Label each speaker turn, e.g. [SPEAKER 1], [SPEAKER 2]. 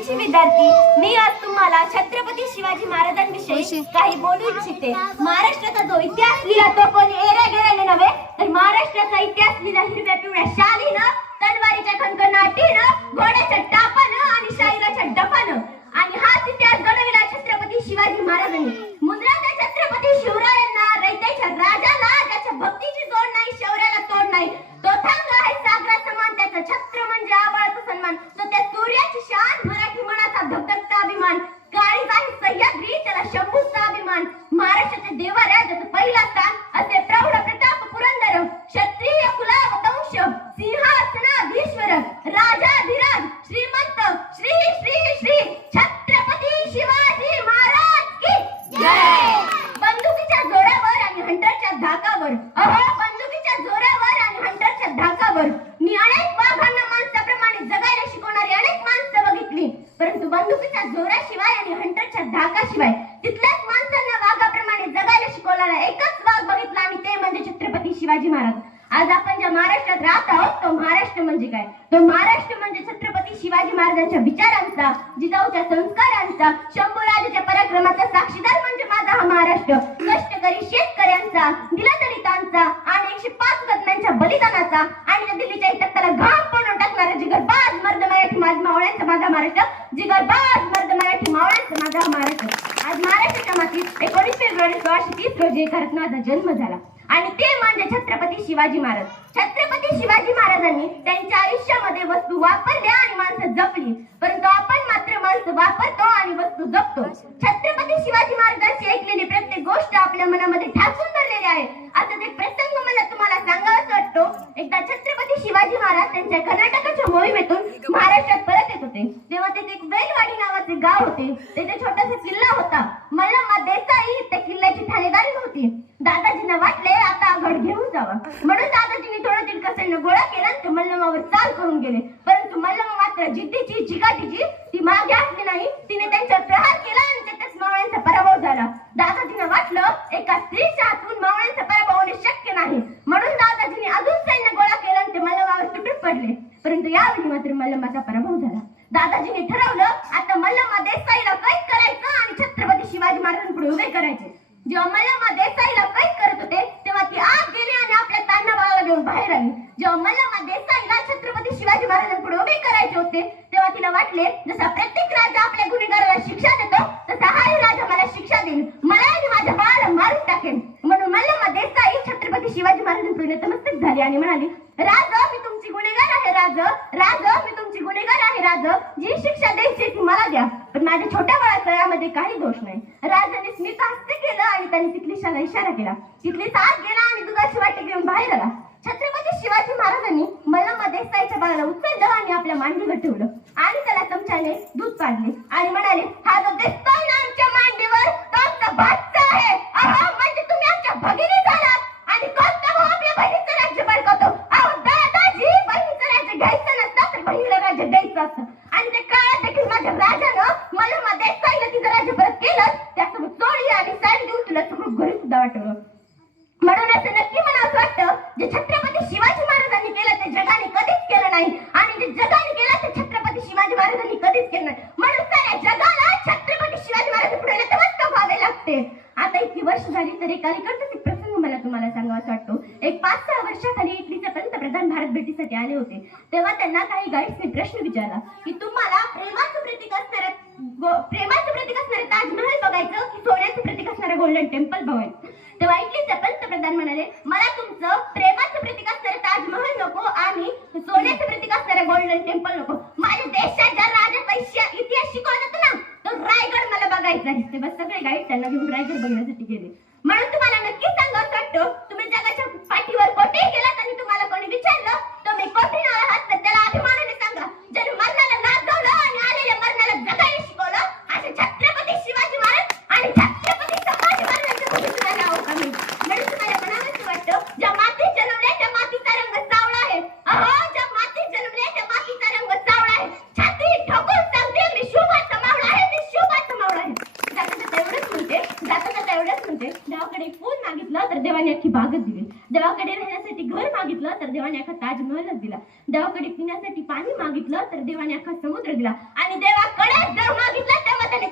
[SPEAKER 1] पहिलीची विद्यार्थी मी आज तुम्हाला छत्रपती शिवाजी महाराजांविषयी काही बोलू इच्छिते. महाराष्ट्राचा जो इतिहास लिहिला तो कोणी? एऱ्या गेल्याने नव्हे? तर महाराष्ट्राचा इतिहास लिहिला हिरव्या पिवळ्या परंतु बंदुकीच्या जोराशिवाय आणि हंटरच्या धाकाशिवाय तिथल्याच माणसांना वाघाप्रमाणे जगायला शिकवणारा एकच वाघ बघितला आणि ते म्हणजे छत्रपती शिवाजी महाराज. आज आपण ज्या महाराष्ट्रात राहत आहोत तो महाराष्ट्र म्हणजे काय? तो महाराष्ट्र म्हणजे छत्रपती शिवाजी महाराजांच्या विचारांचा जिजाऊच्या संस्कारांचा शंभूराजाच्या पराक्रमाचा साक्षीदार म्हणजे माझा हा महाराष्ट्र. कष्टकरी शेतकऱ्यांचा दिलादलितांचा आणि एकशे पाच गतम्यांच्या बलिदानाचा आणि त्या दिल्लीच्या इतकाला घाम पडून टाकणारा जिगरबाज मर्द मराठी माझ मावळ्यांचा माझा महाराष्ट्र. जिगरबाज मर्द मराठी मावळ्यांचा माझा महाराष्ट्र. आज महाराष्ट्राच्या मातीत एकोणीसशे फेब्रुवारी सोळाशे तीस रोजी एका रत्नाचा जन्म झाला. आणि ते म्हणजे छत्रपती शिवाजी महाराज. छत्रपती शिवाजी महाराजांनी त्यांच्या आयुष्यामध्ये वस्तू वापरल्या आणि माणसं जपली. परंतु आपण मात्र माणसं वापरतो आणि वस्तू जपतो. छत्रपती शिवाजी महाराजांची ऐकलेली प्रत्येक गोष्ट आपल्या मनामध्ये ठासून धरलेली आहे आता एक प्रसंग मला तुम्हाला सांगावाच वाटतो एकदा छत्रपती शिवाजी महाराज त्यांच्या कर्नाटकाच्या मोहिमेतून महाराष्ट्रात परत येत होते एक बैलवाडी नावाचे गाव होते. तेथे छोटासा किल्ला होता. मल्लम्मा देसाई त्या किल्ल्याची ठाणेदारी होती दादाजींना वाटले आता गड घेऊन जावा. म्हणून दादाजींनी थोडं तितकं गोळा केला ते मल्लमावर चाल करून गेले. परंतु मल्लमा मात्र जिद्दीची चिकाटीची ती मागे असली नाही. तिने त्यांच्यावर प्रहार केला आणि त्यातच मावळ्यांचा पराभव झाला दादाजींना वाटलं एका स्त्रीच्या हातून मावळ्यांचा पराभव होणे शक्य नाही म्हणून दादाजींनी अजून सैन्य गोळा केलं आणि ते मल्लमावर तुटून पडले परंतु यावेळी मात्र मल्लमाचा पराभव झाला दादाजींनी ठरवलं आता मल्लमा देसाईला कैद करायचं आणि छत्रपती शिवाजी महाराजांपुढे उभे करायचे. जेव्हा मल्लमा देसाईला कैद करत होते तेव्हा ती आत गेली आणि आपल्या तांडवाला घेऊन बाहेर आली. जेव्हा मल्लमा देसाईला छत्रपती शिवाजी महाराजांपुढे उभे करायचे होते तेव्हा तिला वाटले जसा प्रत्येक राजा आपल्या गुन्हेगाराला शिक्षा देतो तसा हाही राजा मला शिक्षा देईल मला आणि माझ्या बाळाला मारून टाकेल म्हणून मल्लमा देसाई छत्रपती शिवाजी महाराजांपुढे नतमस्तक झाली आणि म्हणाली राज मी तुमची गुन्हेगार आहे राज राज मी तुमची गुन्हेगार आहे राज जी शिक्षा द्यायची ती मला द्या. पण माझ्या छोट्या बाळाचा यामध्ये काही दोष नाही. राजाने स्मित हस्ते केलं आणि त्याने तिथली शाला इशारा केला. तिथली साथ गेला आणि दुधाची वाटी घेऊन बाहेर आला. छत्रपती शिवाजी महाराजांनी मल्लमध्ये साईच्या बाळाला उचललं आणि आपल्या मांडीवर ठेवलं. आणि त्याला चमच्याने दूध पाडले आणि म्हणाले हा जो दिसतोय ना माझ्या राजानं तिचं राज्य परत केलं त्यासोबत चोळी आणि साडी देऊन तुला सगळं घरी सुद्धा म्हणून असं नक्की मला असं वाटतं जे छत्रपती शिवाजी महाराजांनी केलं ते जगाने कधीच केलं नाही. आणि जे जगाने केलं ते छत्रपती शिवाजी महाराजांनी कधीच केलं नाही. म्हणून साऱ्या जगाला छत्रपती शिवाजी महाराज पुढे नतमस्तक व्हावे लागते. आता इतकी वर्ष झाली तर एक एक प्रसंग मला तुम्हाला सांगावासा वाटतो. एक पाच सहा वर्षाखाली इटलीचे पंतप्रधान भारत भेटीसाठी आले होते. तेव्हा त्यांना काही गाईड्सने प्रश्न विचारला की तुम्हाला प्रेमा प्रेमाचं प्रतीक असणारे ताजमहल बघायचं की सोन्याचं प्रतीक असणारे गोल्डन टेम्पल बघायचं. तेव्हा इटलीचे पंतप्रधान म्हणाले मला तुमचं प्रेमाचं प्रतीक असणारे ताजमहल नको आणि सोन्याचं प्रतीक असणारे गोल्डन टेम्पल नको. माझ्या देशाच्या राजाचा इतिहास इतिहास शिकवला जातो ना तो रायगड मला बघायचा आहे. तेव्हा सगळे गाईड त्यांना घेऊन रायगड बघण्यासाठी गेले. म्हणून तुम्हाला नक्की सांगा असं वाटतं देवाकडे एक फूल मागितलं तर देवाने अख्खी बागच दिली. देवाकडे राहण्यासाठी घर मागितलं तर देवाने अख्खा ताजमहलच दिला. देवाकडे पिण्यासाठी पाणी मागितलं तर देवाने अख्खा समुद्र दिला. आणि देवाकडे जर मागितलं तेव्हा त्याने